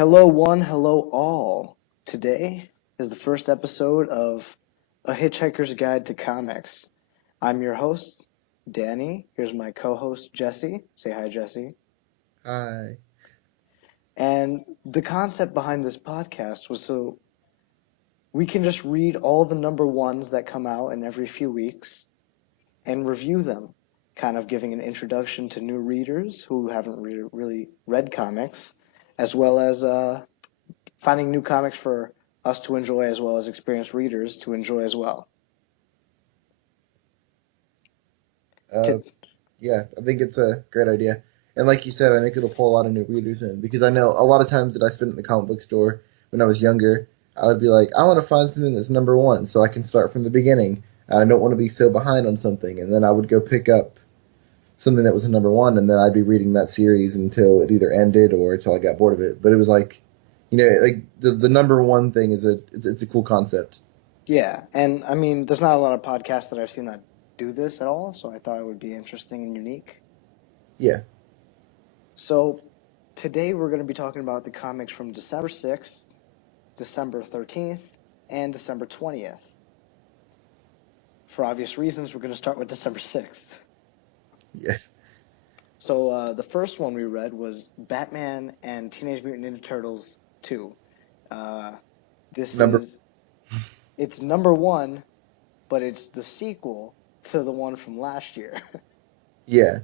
Hello, one, hello, all. Today is the first episode of A Hitchhiker's Guide to Comics. I'm your host, Danny. Here's my co host, Jesse. Say hi, Jesse. Hi. And the concept behind this podcast was so we can just read all the number ones that come out in every few weeks and review them, kind of giving an introduction to new readers who haven't really read comics, as well as finding new comics for us to enjoy as well as experienced readers to enjoy as well. Uh, To, yeah, I think it's a great idea. And like you said, I think it'll pull a lot of new readers in because I know a lot of times that I spent in the comic book store when I was younger, I would be like, I want to find something that's number one so I can start from the beginning. I don't want to be so behind on something. And then I would go pick up something that was a number one, and then I'd be reading that series until it either ended or until I got bored of it. But it was like, like the number one thing is it's a cool concept. yeah, and I mean, there's not a lot of podcasts that I've seen that do this at all, so I thought it would be interesting and unique. Yeah. So today we're going to be talking about the comics from December 6th, December 13th, and December 20th. For obvious reasons, we're going to start with December 6th. Yeah. So the first one we read was Batman and Teenage Mutant Ninja Turtles 2. Uh, this Number. is it's number one, but it's the sequel to the one from last year. Yeah.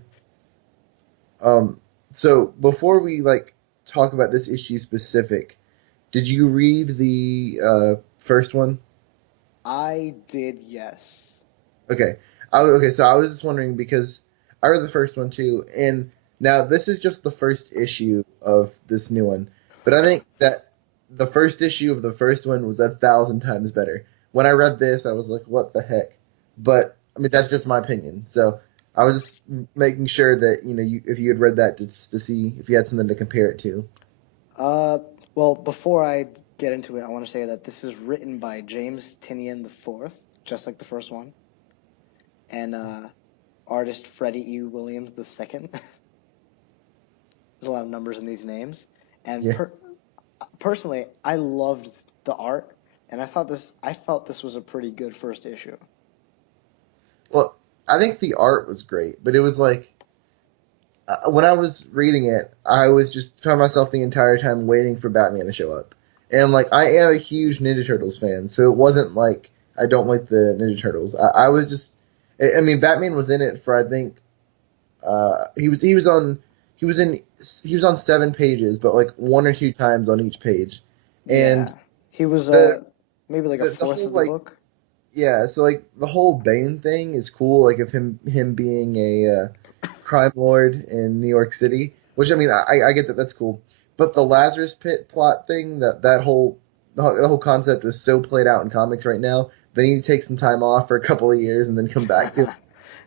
Um, so before we talk about this issue specific, did you read the first one? I did, yes. Okay. Okay, so I was just wondering because I read the first one too, and now this is just the first issue of this new one, but I think that the first issue of the first one was 1,000 times better. When I read this, I was like, "What the heck?" But I mean, that's just my opinion. So I was just making sure that if you had read that just to see if you had something to compare it to. Uh, well, before I get into it, I want to say that this is written by James Tinian the Fourth, just like the first one, and artist Freddie E. Williams the Second. There's a lot of numbers in these names, and Yeah. personally, I loved the art, and I felt this was a pretty good first issue. Well, I think the art was great, but it was like when I was reading it, I was just found myself the entire time waiting for Batman to show up. And like I am a huge Ninja Turtles fan, so it wasn't like I don't like the Ninja Turtles. I was just, I mean, Batman was in it for I think he was in he was on 7 pages, but like one or two times on each page, and Yeah, he was the maybe like a the fourth whole of the book. yeah, so like the whole Bane thing is cool, like of him being a crime lord in New York City, which I mean I get that that's cool, but the Lazarus Pit plot thing that whole the whole concept is so played out in comics right now. They need to take some time off for a couple of years and then come back to it.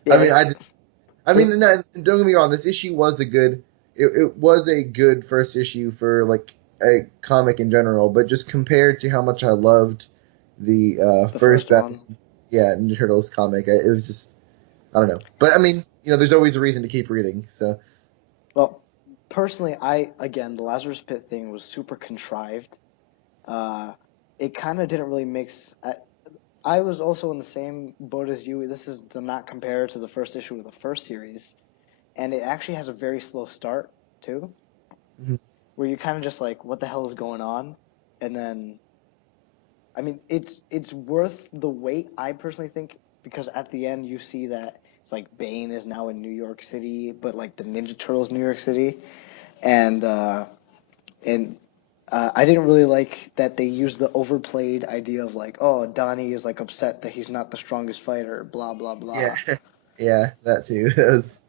Yeah, I mean I it, mean no, don't get me wrong, this issue was it was a good first issue for like a comic in general, but just compared to how much I loved the the first first one. Batman, yeah, Ninja Turtles comic. It was just I don't know, but I mean, there's always a reason to keep reading. So Well, personally, the Lazarus Pit thing was super contrived. Uh, it kind of didn't really mix. I was also in the same boat as you. This is to not compare to the first issue of the first series, and it actually has a very slow start too, mhm. where you kind of just like, what the hell is going on? And then, I mean, it's worth the wait. I personally think because at the end you see that it's like Bane is now in New York City, but like the Ninja Turtles New York City, and I didn't really like that they used the overplayed idea of like, oh, Donnie is like upset that he's not the strongest fighter, blah blah Yeah, blah. yeah, that too. It was,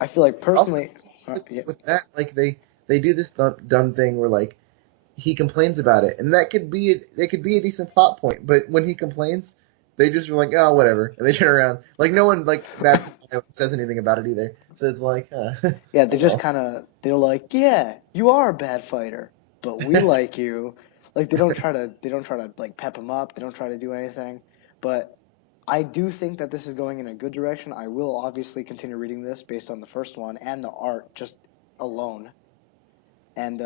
I feel like also personally, with, yeah, with that, like they do this dumb thing where like he complains about it, and that could be a decent plot point. But when he complains, they just are like, oh, whatever, and they turn around. Like no one like bats an eye or says anything about it either. So it's like, yeah, they oh just well. kind of they're like, yeah, you are a bad fighter, but we like you. Like they don't try to like pep him up. They don't try to do anything. But I do think that this is going in a good direction. I will obviously continue reading this based on the first one and the art just alone. And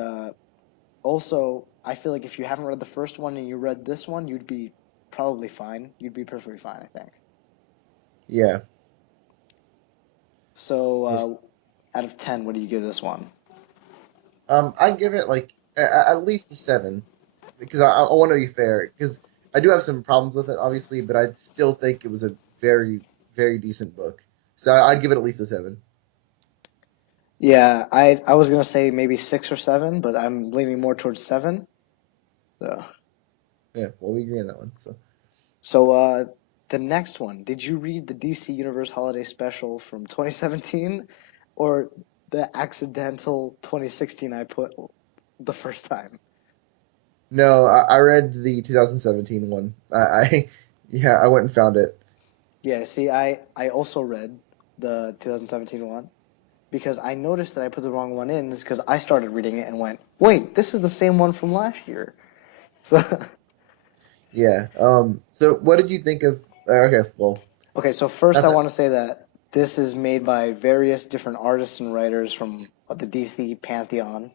also, I feel like if you haven't read the first one and you read this one, you'd be probably fine. You'd be perfectly fine, I think. Yeah. So, Yeah. out of 10, what do you give this one? I'd give it like at least a 7 because I want to be fair because I do have some problems with it, obviously, but I still think it was a very, very decent book. So I'd give it at least a 7. Yeah, I was gonna say maybe 6 or 7, but I'm leaning more towards 7. So, Yeah, well, we agree on that one. So so the next one, did you read the DC Universe Holiday Special from 2017 or the accidental 2016 I put the first time? no, I read the 2017 one. Yeah, I went and found it. Yeah, see, I also read the 2017 one because I noticed that I put the wrong one in is because I started reading it and went, wait, this is the same one from last year. So, Yeah. So what did you think of? Okay, well, okay, so first not I that, want to say that this is made by various different artists and writers from the DC Pantheon,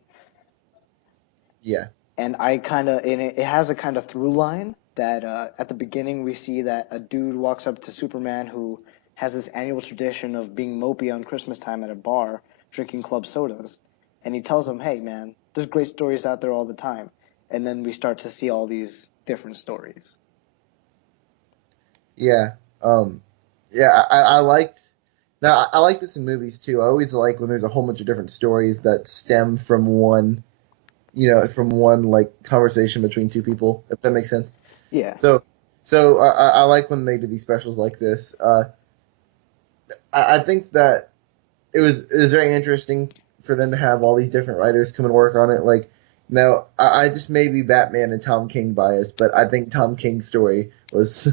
yeah. and I kind of, and it has a kind of through line that at the beginning we see that a dude walks up to Superman who has this annual tradition of being mopey on Christmas time at a bar drinking club sodas, and he tells him, "Hey man, there's great stories out there all the time," and then we start to see all these different stories. Yeah. Um, yeah, I liked. Now I like this in movies too. I always like when there's a whole bunch of different stories that stem from one, from one like conversation between two people, if that makes sense. Yeah, So, so I like when they do these specials like this. I think that it was very interesting for them to have all these different writers come and work on it. Like, now I just may be Batman and Tom King biased, but I think Tom King's story was,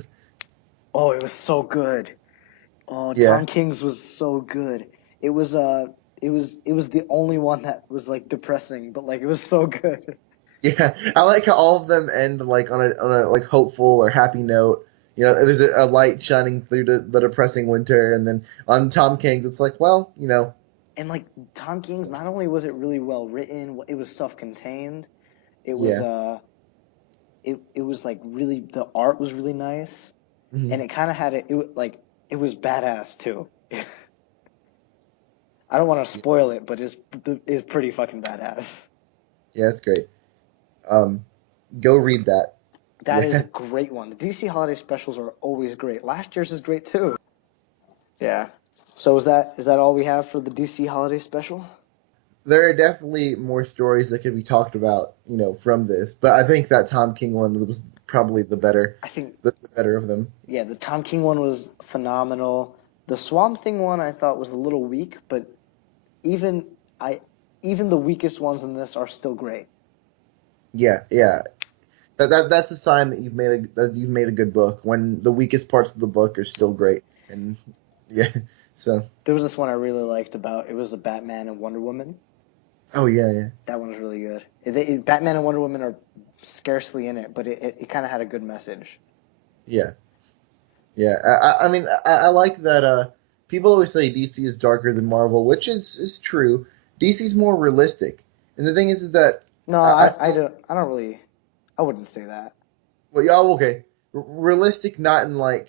oh, it was so good. Oh, yeah. Tom King's was so good. It was it was the only one that was like depressing, but like it was so good. Yeah, I like how all of them end like on a like hopeful or happy note. There's a light shining through the depressing winter, and then on Tom King's, it's like, well, And like Tom King's, not only was it really well written, it was self-contained. It was yeah, it was like really the art was really nice, hmm and it kind of had like it was badass too. I don't want to yeah, spoil it, but it's pretty fucking badass. yeah, it's great. Um, Go read that. That is Yeah, a great one. The DC holiday specials are always great. Last year's is great too. Yeah. So is that all we have for the DC holiday special? there are definitely more stories that could be talked about, from this, but I think that Tom King one was probably the better, I think the better of them. yeah, the Tom King one was phenomenal. The Swamp Thing one I thought was a little weak, but even I even the weakest ones in this are still great. Yeah, yeah. That's a sign that you've made a good book when the weakest parts of the book are still great. And yeah, so There was this one I really liked about it was a Batman and Wonder Woman. oh yeah, yeah, That one was really good. Batman and Wonder Woman are scarcely in it, but it kind of had a good message. yeah, yeah. I mean, I like that. People always say DC is darker than Marvel, which is true. DC's more realistic, and the thing is that No, I I feel, don't I don't really I wouldn't say that. well, yeah, okay, realistic, not in like,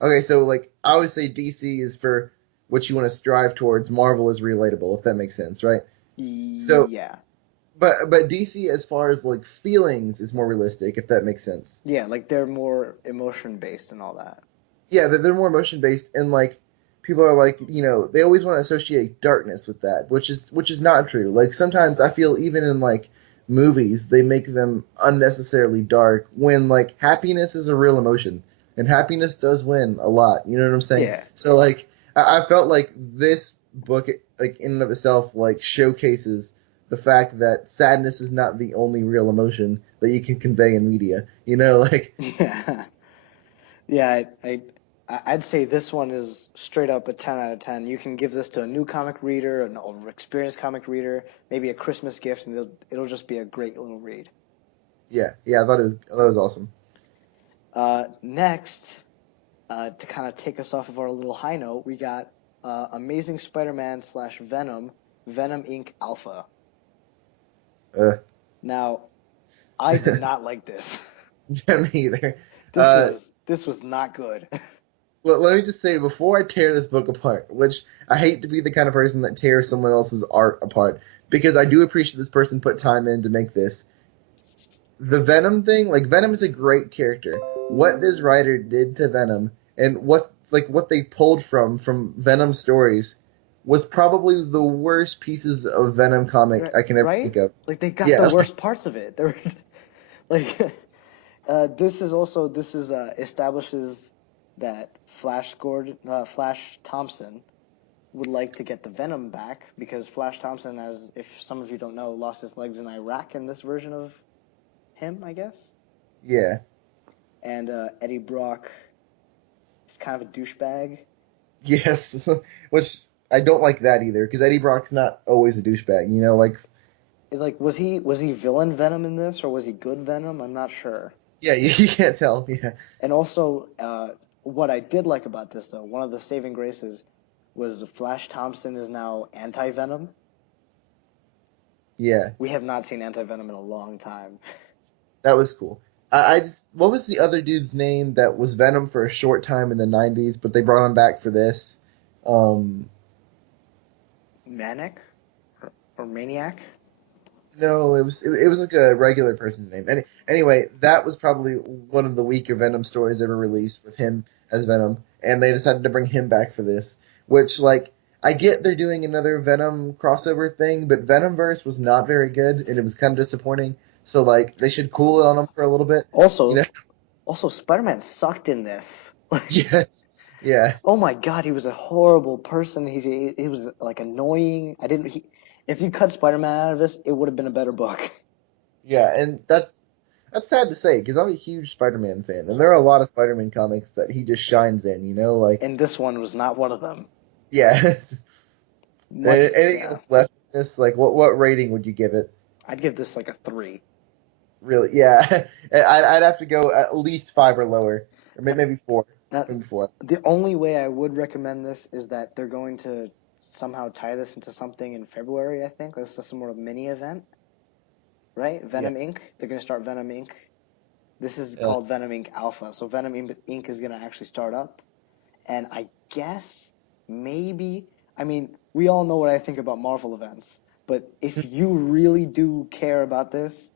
okay, so like I would say DC is for what you want to strive towards. Marvel is relatable, if that makes sense, right? So Yeah. but DC, as far as like feelings, is more realistic, if that makes sense. Yeah, like they're more emotion based and all that. Yeah, they're more emotion based, and like people are like, they always want to associate darkness with that, which is not true. Like sometimes I feel even in like movies, they make them unnecessarily dark when like happiness is a real emotion, and happiness does win a lot. You know what I'm saying? Yeah. So like I felt like this book, like in and of itself, like showcases the fact that sadness is not the only real emotion that you can convey in media. Like Yeah. Yeah, I'd say this one is straight up a 10 out of 10. You can give this to a new comic reader, an old experienced comic reader, maybe a Christmas gift, and it'll just be a great little read. yeah, yeah, I thought it was awesome. Next, to kind of take us off of our little high note, we got Amazing Spider-Man slash Venom, Venom Inc. Alpha. Uh, Now, I did not like this. Me either. This Uh, was this was not good. well, let me just say before I tear this book apart, which I hate to be the kind of person that tears someone else's art apart, because I do appreciate this person put time in to make this. The Venom thing, like Venom is a great character. What this writer did to Venom and what they pulled from Venom stories was probably the worst pieces of Venom comic I can ever Right? think of. Like they got the Yeah, worst parts of it. They're like this is establishes that Flash Thompson would like to get the Venom back because Flash Thompson, as if some of you don't know, lost his legs in Iraq in this version of him, I guess. yeah, And Eddie Brock is kind of a douchebag. yes. Which I don't like that either because Eddie Brock's not always a douchebag. Like Like was he villain Venom in this or was he good Venom? I'm not sure. yeah, you can't tell. Yeah, And also, what I did like about this though, one of the saving graces was Flash Thompson is now anti-Venom. yeah, We have not seen anti-Venom in a long time. that was cool. I just, what was the other dude's name that was Venom for a short time in the '90s, but they brought him back for this? Um, Manic or Maniac? No, it was like a regular person's name. Anyway, that was probably one of the weaker Venom stories ever released with him as Venom, and they decided to bring him back for this. Which, like, I get they're doing another Venom crossover thing, but Venomverse was not very good, and it was kind of disappointing. So, like, they should cool it on them for a little bit, you know? Also, also Spider-Man sucked in this. Yes, yeah, Oh my God, he was a horrible person. He was like annoying. I didn't. If you cut Spider-Man out of this, it would have been a better book. yeah, and that's sad to say because I'm a huge Spider-Man fan, and there are a lot of Spider-Man comics that he just shines in. Like, And this one was not one of them. yeah. Much, Anything yeah. else left in this? Like, what rating would you give it? I'd give this like a 3. Really? Yeah, I'd have to go at least five or lower, or Now, maybe four, now, maybe four. the only way I would recommend this is that they're going to somehow tie this into something in February, I think. This is some sort of mini event, right? Yeah, Venom Inc. They're going to start Venom Inc. This is yeah. called Venom Inc. Alpha. So Venom Inc. is going to actually start up. And I guess maybe, I mean, we all know what I think about Marvel events, but if you really do care about this,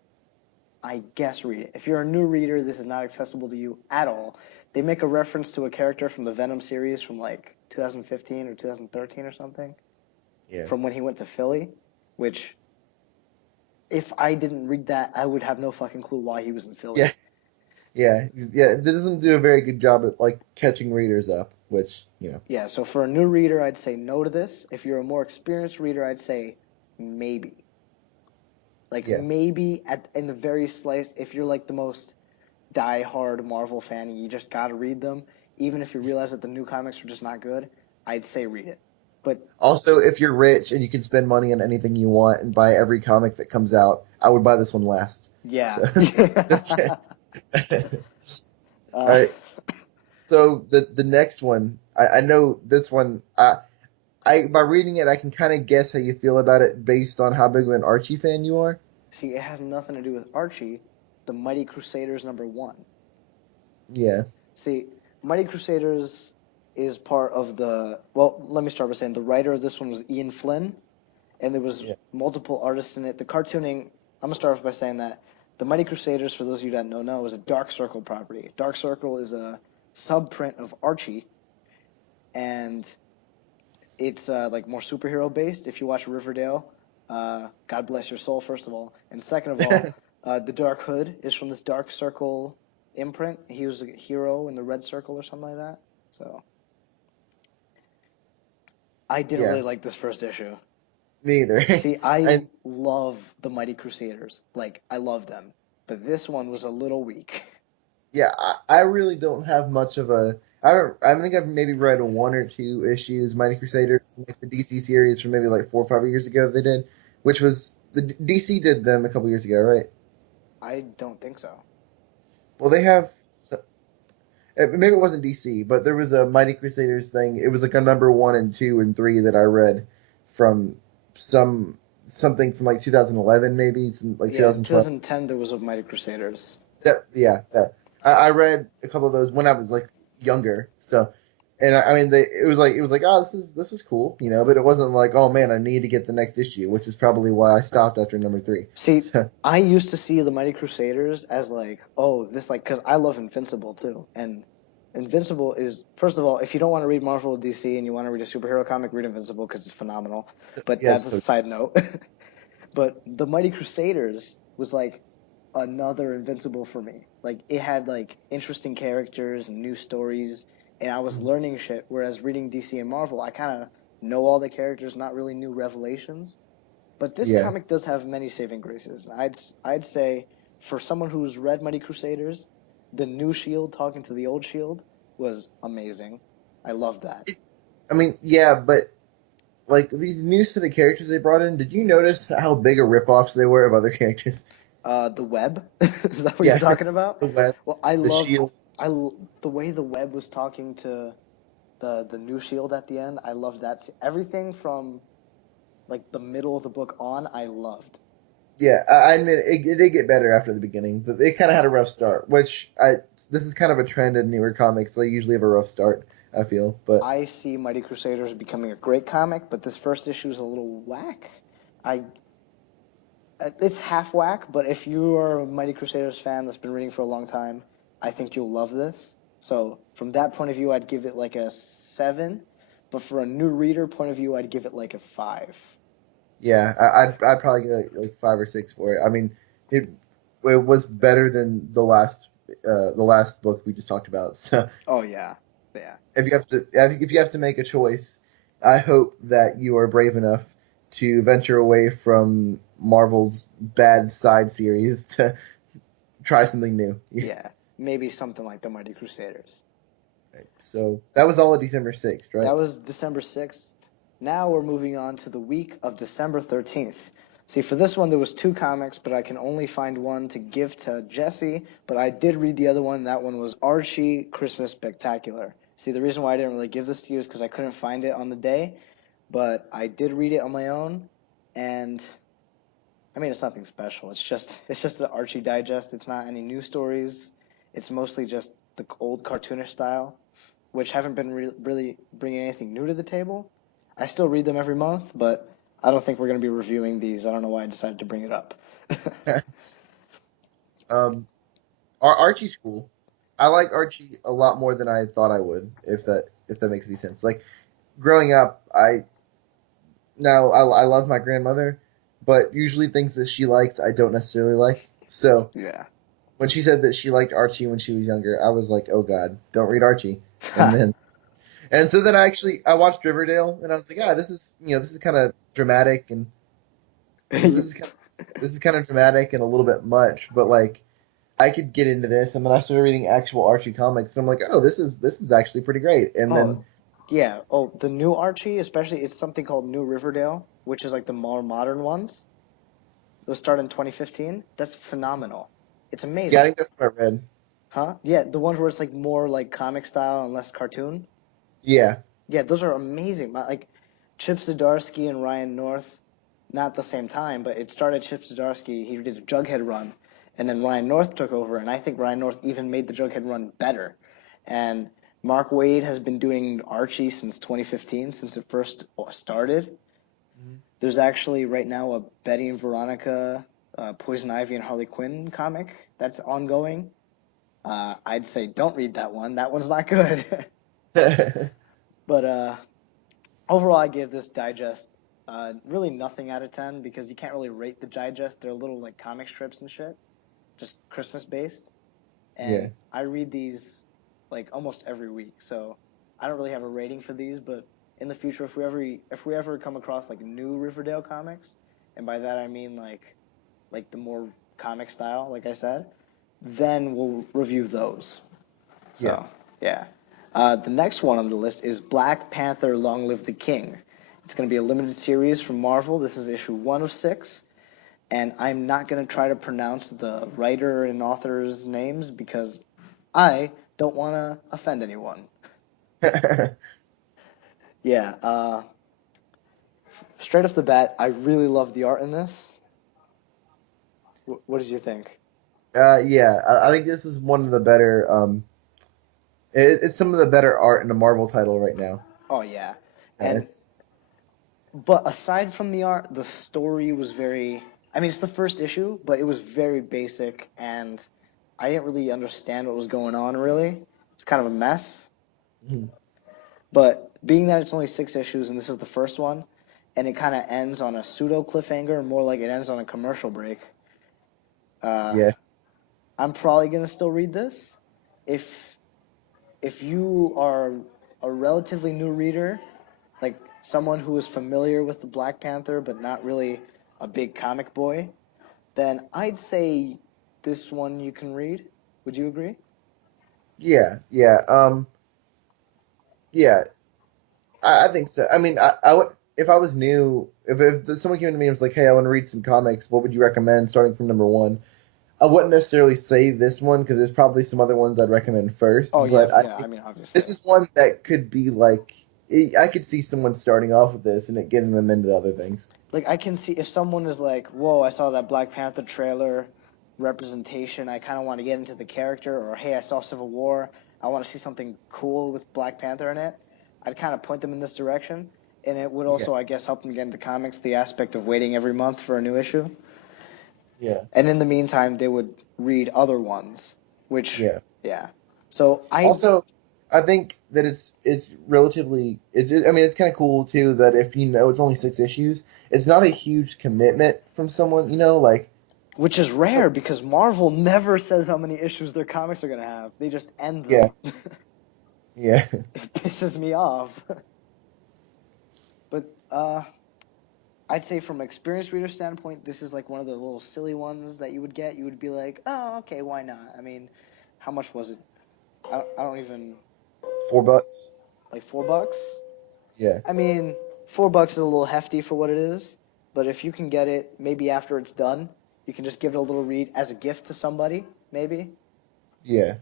I guess read it. If you're a new reader, this is not accessible to you at all. They make a reference to a character from the Venom series from like 2015 or 2013 or something, Yeah, from when he went to Philly, which if I didn't read that, I would have no fucking clue why he was in yeah, Philly. yeah. It doesn't do a very good job at like catching readers up, which Yeah, so for a new reader, I'd say no to this. If you're a more experienced reader, I'd say maybe. Like yeah. maybe at in the very slice, if you're like the most die-hard Marvel fan and you just gotta read them, even if you realize that the new comics are just not good, I'd say read it. But Also, if you're rich and you can spend money on anything you want and buy every comic that comes out, I would buy this one last. yeah. So, just kidding. All uh, right. So the next one, I know this one. I by reading it, I can kind of guess how you feel about it based on how big of an Archie fan you are. See, it has nothing to do with Archie. The Mighty Crusaders #1. Yeah, See, Mighty Crusaders is part of the. Well, let me start by saying the writer of this one was Ian Flynn, and there was yeah, multiple artists in it. The cartooning. I'm gonna start off by saying that the Mighty Crusaders, for those of you that don't know, is a Dark Circle property. Dark Circle is a subprint of Archie, and it's like more superhero based. If you watch Riverdale, God bless your soul, first of all, and second of all, the Dark Hood is from this Dark Circle imprint. He was a hero in the Red Circle or something like that. So I didn't yeah. really like this first issue. Me either. See, I And love the Mighty Crusaders. Like, I love them. But this one was a little weak. yeah, I really don't have much of a. I think I've maybe read one or two issues, Mighty Crusaders, like the DC series from maybe like 4 or 5 years ago they did, which was the DC did them a couple years ago, right? I don't think so. Well, they have. Maybe it wasn't DC, but there was a Mighty Crusaders thing. It was like a number one and two and three that I read from some. something from like 2011, maybe some, like Yeah, 2012. 2010 there was a Mighty Crusaders. That I read a couple of those when I was like younger. So, and I mean, it was like, oh, this is cool, but it wasn't like, oh man, I need to get the next issue, which is probably why I stopped after number three. See, So, I used to see the Mighty Crusaders as like, oh, this like, because I love Invincible too, and Invincible is first of all, if you don't want to read Marvel or DC and you want to read a superhero comic, read Invincible because it's phenomenal. But yeah, that's a so side note. But the Mighty Crusaders was like another Invincible for me. Like it had like interesting characters and new stories, and I was learning shit. Whereas reading DC and Marvel, I kind of know all the characters, not really new revelations. But this yeah. comic does have many saving graces. I'd say for someone who's read Mighty Crusaders, the new Shield talking to the old Shield was amazing. I loved that. I mean, yeah, but like these new set of characters they brought in, did you notice how big a ripoffs they were of other characters? The web, is that what you're Yeah, talking about? the web, Well, the shield. the way the web was talking to the new Shield at the end. I loved that. Everything from like the middle of the book on, I loved. Yeah, I admit it did get better after the beginning, but they kind of had a rough start. Which I this is kind of a trend in newer comics. They usually have a rough start. I feel, but I see Mighty Crusaders becoming a great comic, but this first issue is a little whack. I It's half whack, but if you are a Mighty Crusaders fan that's been reading for a long time, I think you'll love this. So from that point of view, I'd give it like a 7, but for a new reader point of view, I'd give it like a 5. yeah, I'd probably get like 5 or 6 for it. I mean, it it was better than the last book we just talked about. So Oh yeah, yeah. I think if you have to make a choice, I hope that you are brave enough to venture away from Marvel's bad side series to try something new. Yeah, maybe something like the Mighty Crusaders. So that was all of December 6th, That right? was December 6th. Now we're moving on to the week of December 13th. See, for this one, there was two comics, but I can only find one to give to Jesse, but I did read the other one. That one was Archie Christmas Spectacular. See, the reason why I didn't really give this to you is because I couldn't find it on the day, but I did read it on my own, and I mean, it's nothing special. It's just the Archie Digest. It's not any new stories. It's mostly just the old cartoonish style, which haven't been really bringing anything new to the table. I still read them every month, but I don't think we're going to be reviewing these. I don't know why I decided to bring it up. um, Archie's cool. I like Archie a lot more than I thought I would, if that makes any sense. Like growing up, I love my grandmother, but usually things that she likes I don't necessarily like. So Yeah. when she said that she liked Archie when she was younger, I was like, oh God, don't read Archie. And then and so then I watched Riverdale and I was like, ah, this is kind of dramatic and this is kind of dramatic and a little bit much, but like I could get into this. And then I started reading actual Archie comics and I'm like, oh, this is actually pretty great. And Oh, then yeah. Oh, the new Archie, especially, it's something called New Riverdale, which is like the more modern ones. Those start in 2015. That's phenomenal. It's yeah, I amazing. think that's what I read. Huh? Yeah, the ones where it's like more like comic style and less cartoon. Yeah. Yeah, those are amazing. Like Chip Zdarsky and Ryan North, not the same time, but it started Chip Zdarsky. He did a Jughead run, and then Ryan North took over, and I think Ryan North even made the Jughead run better. And Mark Waid has been doing Archie since 2015, since it first started. There's actually right now a Betty and Veronica, Poison Ivy and Harley Quinn comic that's ongoing. I'd say don't read that one. That one's not good. But overall, I give this digest really nothing out of 10 because you can't really rate the digest. They're little like comic strips and shit, just Christmas based. Yeah. And I read these like almost every week, so I don't really have a rating for these. But in the future, if we ever come across like new Riverdale comics, and by that I mean like the more comic style, like I said, then we'll review those. Yeah. So, yeah. The next one on the list is Black Panther Long Live the King. It's going to be a limited series from Marvel. This is issue 1 of 6. And I'm not going to try to pronounce the writer and author's names because I don't want to offend anyone. Yeah. straight off the bat, I really love the art in this. What did you think? Yeah, I think this is one of the better. It's some of the better art in a Marvel title right now. Oh yeah, and It's but aside from the art, the story was very. I mean, it's the first issue, but it was very basic, and I didn't really understand what was going on. Really, it's kind of a mess. mhm, But being that it's only 6 issues and this is the first one, and it kind of ends on a pseudo cliffhanger, more like it ends on a commercial break. Uh, yeah, I'm probably gonna still read this. If if you are a relatively new reader, like someone who is familiar with the Black Panther but not really a big comic boy, then I'd say this one you can read. Would you agree? yeah. I think so. I mean, I would if I was new. If someone came to me and was like, "Hey, I want to read some comics. What would you recommend starting from number one?" I wouldn't necessarily say this one because there's probably some other ones I'd recommend first. Oh yeah, But I yeah. I think mean, obviously. this is one that could be like I could see someone starting off with this and it getting them into the other things. Like I can see if someone is like, "Whoa, I saw that Black Panther trailer representation. I kind of want to get into the character," or "Hey, I saw Civil War. I want to see something cool with Black Panther in it." I'd kind of point them in this direction, and it would Yeah, also, I guess, help them get into comics. The aspect of waiting every month for a new issue, yeah, and in the meantime, they would read other ones, which, yeah. yeah. So I, Also, I think that it's relatively I mean it's kind of cool too that if you know it's only 6 issues, it's not a huge commitment from someone. Like which is rare because Marvel never says how many issues their comics are gonna have. They just end yeah, them. yeah, It pisses me off. But I'd say from an experienced reader standpoint, this is like one of the little silly ones that you would get. You would be like, oh, okay, why not? I mean, how much was it? I don't even $4. like $4. Yeah, I mean, $4 is a little hefty for what it is, but if you can get it, maybe after it's done, you can just give it a little read as a gift to somebody, maybe. yeah,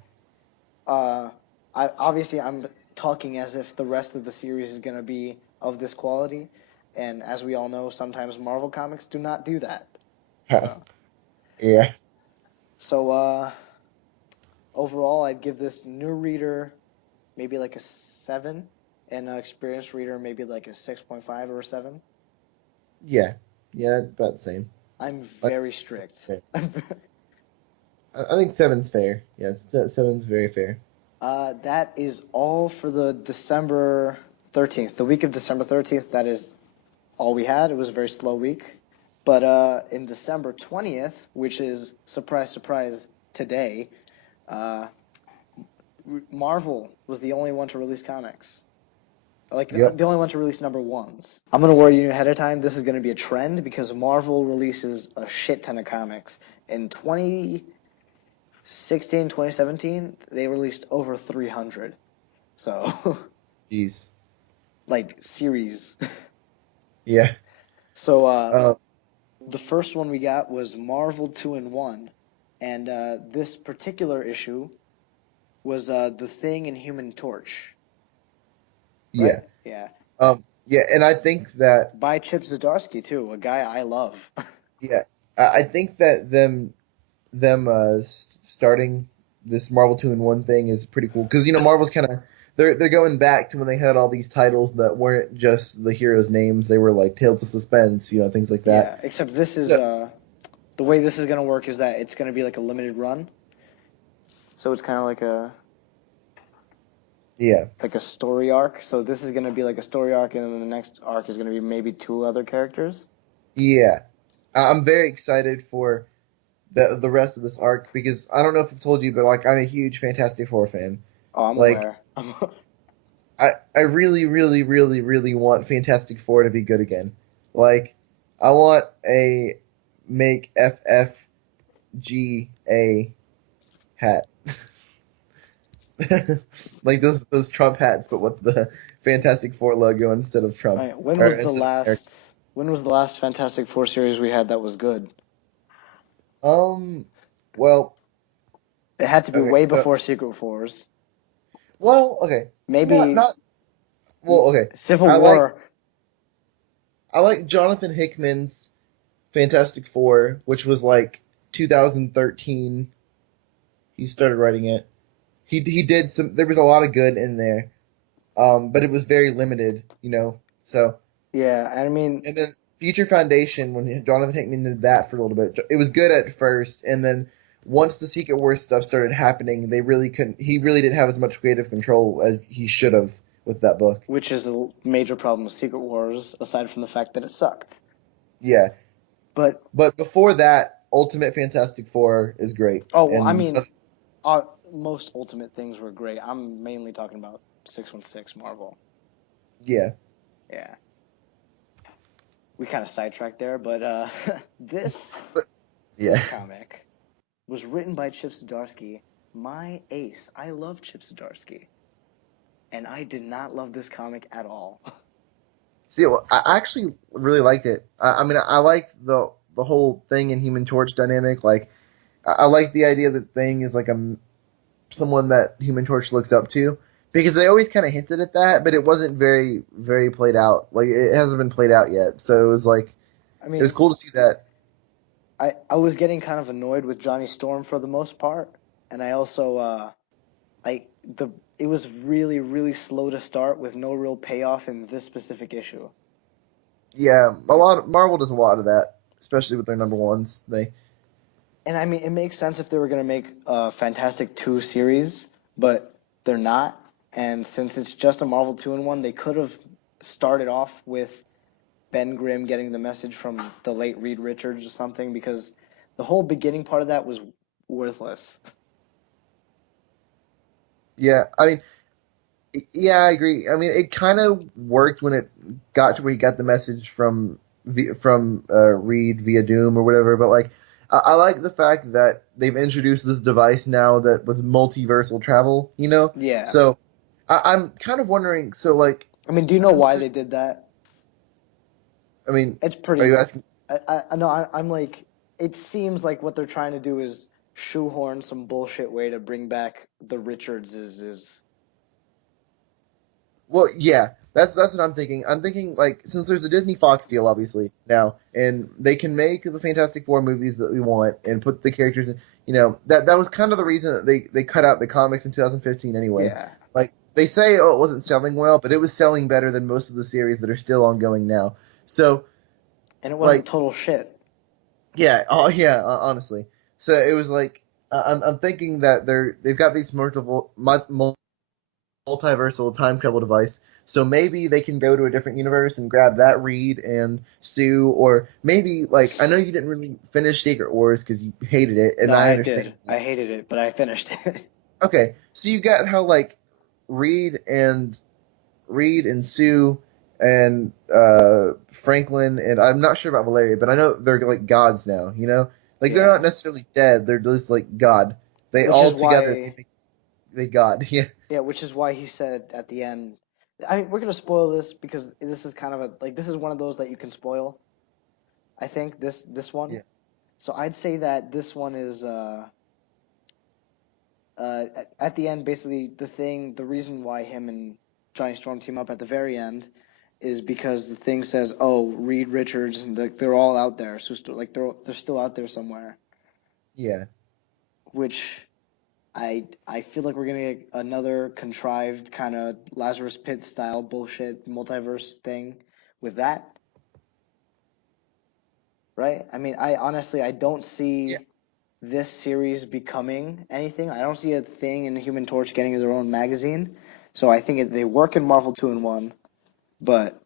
Uh, I'm talking as if the rest of the series is gonna be of this quality, and as we all know, sometimes Marvel comics do not do that. So, yeah, so overall, I'd give this new reader maybe like a 7, and an experienced reader maybe like a 6.5 or a 7. yeah, yeah. About the same. I'm Like, very strict. I think seven's fair. Yeah, seven's very fair. That is all for the December 13th. The week of December 13th, that is all we had. It was a very slow week. But in December 20th, which is, surprise, surprise, today, uh, Marvel was the only one to release comics. Like, Yep. the only one to release number ones. I'm going to warn you ahead of time, this is going to be a trend because Marvel releases a shit ton of comics. In 2016, 2017, they released over 300. So, Jeez. like, series. Yeah. So, Uh, the first one we got was Marvel 2-in-1. And this particular issue was The Thing and Human Torch, right? yeah. Yeah. Yeah, and I think that By Chip Zdarsky, too, a guy I love. yeah, I think that them starting this Marvel 2-in-1 thing is pretty cool because Marvel's kind of they're going back to when they had all these titles that weren't just the heroes' names; they were like Tales of Suspense, things like that. Yeah, except this is So, the way this is gonna work is that it's gonna be like a limited run, so it's kind of yeah, like a story arc. So this is gonna be like a story arc, and then the next arc is gonna be maybe two other characters. yeah, I'm very excited for the rest of this arc because I don't know if I've told you, but like I'm a huge Fantastic Four fan. Oh, I'm Like aware. I really, really, really, really want Fantastic Four to be good again. Like, I want a make FFGA hat. Like those Trump hats, but with the Fantastic Four logo instead of All Trump right, or instead of America. when was the last Fantastic Four series we had that was good? Um, well, It had to be okay, way so before Secret Wars. okay, not Maybe not well, okay. Civil I like War. I like Jonathan Hickman's Fantastic Four, which was like 2013. He started writing it. He did some. There was a lot of good in there, but it was very limited, you know. So Yeah, I mean, and then Future Foundation, when Jonathan Hickman did that for a little bit, it was good at first, and then once the Secret Wars stuff started happening, they really couldn't. He really didn't have as much creative control as he should have with that book. which is a major problem with Secret Wars, aside from the fact that it sucked. Yeah, But but before that, Ultimate Fantastic Four is great, oh well, I and mean, most Ultimate things were great. I'm mainly talking about 616 Marvel. yeah, Yeah, we kind of sidetracked there, but this but this yeah. comic was written by Chip Zdarsky, my ace. I love Chip Zdarsky, and I did not love this comic at all. See, well, I actually really liked it. I mean, I like the whole thing in Human Torch dynamic. Like, I like the idea that Thing is like someone that Human Torch looks up to because they always kind of hinted at that, but it wasn't very played out. Like, it hasn't been played out yet. So it was like I it was mean, cool to see that. I was getting kind of annoyed with Johnny Storm for the most part, and I also I the it was really slow to start with no real payoff in this specific issue. Yeah, a lot of Marvel does a lot of that, especially with their number ones. They And I mean, it makes sense if they were going to make a Fantastic Two series, but they're not. And since it's just a Marvel two-in-one, they could have started off with Ben Grimm getting the message from the late Reed Richards or something, because the whole beginning part of that was worthless. yeah, I mean, yeah, I agree. I mean, it kind of worked when it got to where he got the message from Reed via Doom or whatever. But like, I like the fact that they've introduced this device now that with multiversal travel. You know, Yeah. so I'm kind of wondering. So like, I mean, do you know since why there's, they did that? I mean, It's are pretty. you asking? I know. I'm like. It seems like what they're trying to do is shoehorn some bullshit way to bring back the Richardses. Is Well, yeah, that's what I'm thinking. I'm thinking like since there's a Disney Fox deal obviously now, and they can make the Fantastic Four movies that we want and put the characters in. You know that was kind of the reason that they cut out the comics in 2015 anyway. yeah, Like they say, oh, it wasn't selling well, but it was selling better than most of the series that are still ongoing now. So and it wasn't like total shit. yeah, oh yeah, honestly. So it was like I'm thinking that they've got these multiversal time travel device. So maybe they can go to a different universe and grab that Reed and Sue, or maybe like I know you didn't really finish Secret Wars because you hated it, and No, I I understand did. I that. hated it, but I finished it. Okay, so you got how like Reed and Reed and Sue and Franklin and I'm not sure about Valeria, but I know they're like gods now. You know, like they're not Yeah, necessarily dead; they're just like God. They which is all together why. they God. Yeah, Yeah, which is why he said at the end. I mean, we're gonna spoil this because this is kind of a like this is one of those that you can spoil. I think this one. yeah, So I'd say that this one is at the end, basically the reason why him and Johnny Storm team up at the very end is because the thing says, "Oh, Reed Richards and they're all out there." So like they're still out there somewhere, yeah. which I feel like we're gonna get another contrived kind of Lazarus Pit style bullshit multiverse thing with that, right? I mean, I honestly I don't Yeah. see this series becoming anything. I don't see a thing in Human Torch getting their own magazine. So I think they work in Marvel two-in-one, but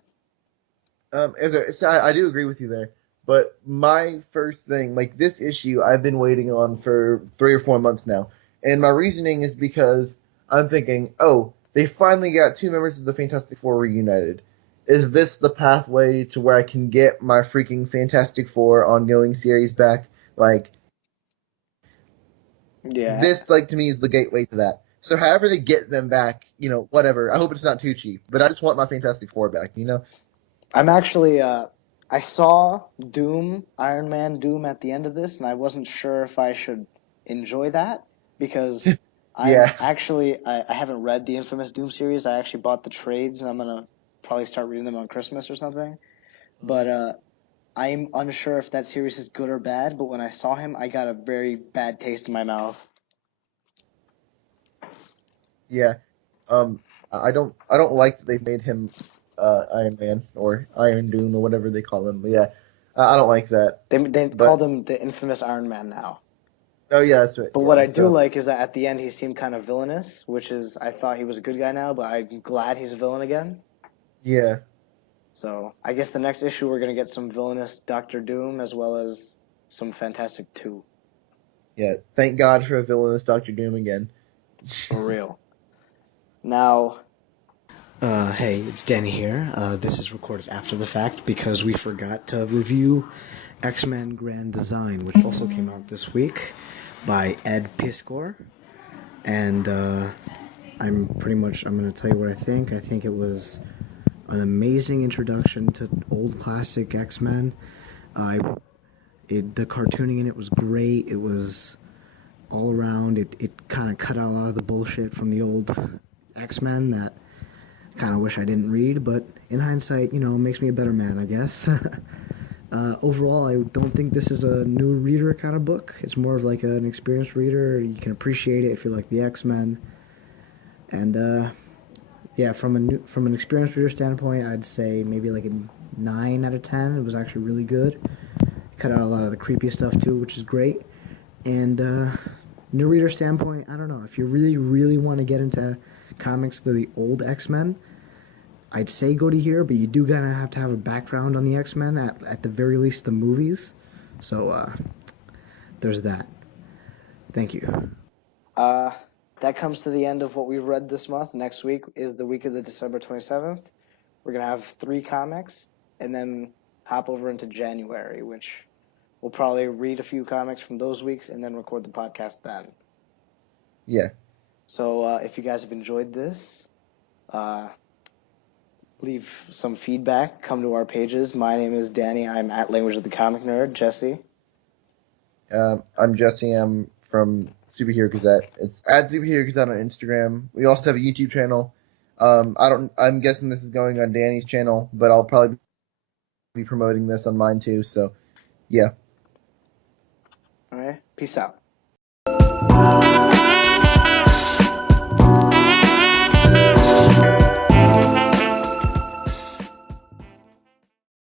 Okay, so I do agree with you there. But my first thing, like this issue, I've been waiting on for 3 or 4 months now, and my reasoning is because I'm thinking, oh, they finally got two members of the Fantastic Four reunited. Is this the pathway to where I can get my freaking Fantastic Four ongoing series back? Like yeah, this, like to me, is the gateway to that. So however they get them back, you know, whatever. I hope it's not too cheap, but I just want my Fantastic Four back. You know? I'm actually I saw Doom, Iron Man Doom at the end of this, and I wasn't sure if I should enjoy that because I'm Yeah. actually I haven't read the infamous Doom series. I actually bought the trades, and I'm gonna probably start reading them on Christmas or something. but I'm unsure if that series is good or bad. But when I saw him, I got a very bad taste in my mouth. Yeah. I don't like that they made him Iron Man or Iron Doom or whatever they call him. But yeah, I don't like that. They But called him the infamous Iron Man now. oh yeah, that's right. But what Yeah. I do So like is that at the end he seemed kind of villainous, which is I thought he was a good guy now, but I'm glad he's a villain again. yeah, So I guess the next issue we're gonna get some villainous Doctor Doom as well as some Fantastic 2. yeah. Thank God for a villainous Doctor Doom again. For real. Now, Hey, it's Danny here. This is recorded after the fact because we forgot to review X-Men Grand Design, which also came out this week by Ed Piskor. And I'm going to tell you what I think. I think it was an amazing introduction to old classic X-Men. The cartooning in it was great. It was all around. It kind of cut out a lot of the bullshit from the old X-Men that kind of wish I didn't read, but in hindsight, it makes me a better man, I guess. Overall, I don't think this is a new reader kind of book. It's more of like an experienced reader. You can appreciate it if you like the X-Men. And yeah, from an experienced reader standpoint, I'd say maybe like a 9 out of 10. It was actually really good. Cut out a lot of the creepy stuff too, which is great. And new reader standpoint, I don't know. If you really, really want to get into comics through the old X-Men, I'd say go to here, but you do gotta have to have a background on the X-Men, at the very least the movies. So there's that. Thank you. that comes to the end of what we've read this month. Next week is the week of the December 27th. We're gonna have 3 comics and then hop over into January, which we'll probably read a few comics from those weeks and then record the podcast then. Yeah. So if you guys have enjoyed this, leave some feedback. Come to our pages. My name is Danny. I'm at Language of the Comic Nerd. Jesse. I'm Jesse. I'm from Superhero Gazette. It's at Superhero Gazette on Instagram. We also have a YouTube channel. I'm guessing this is going on Danny's channel, but I'll probably be promoting this on mine too. So, yeah. All right. Peace out.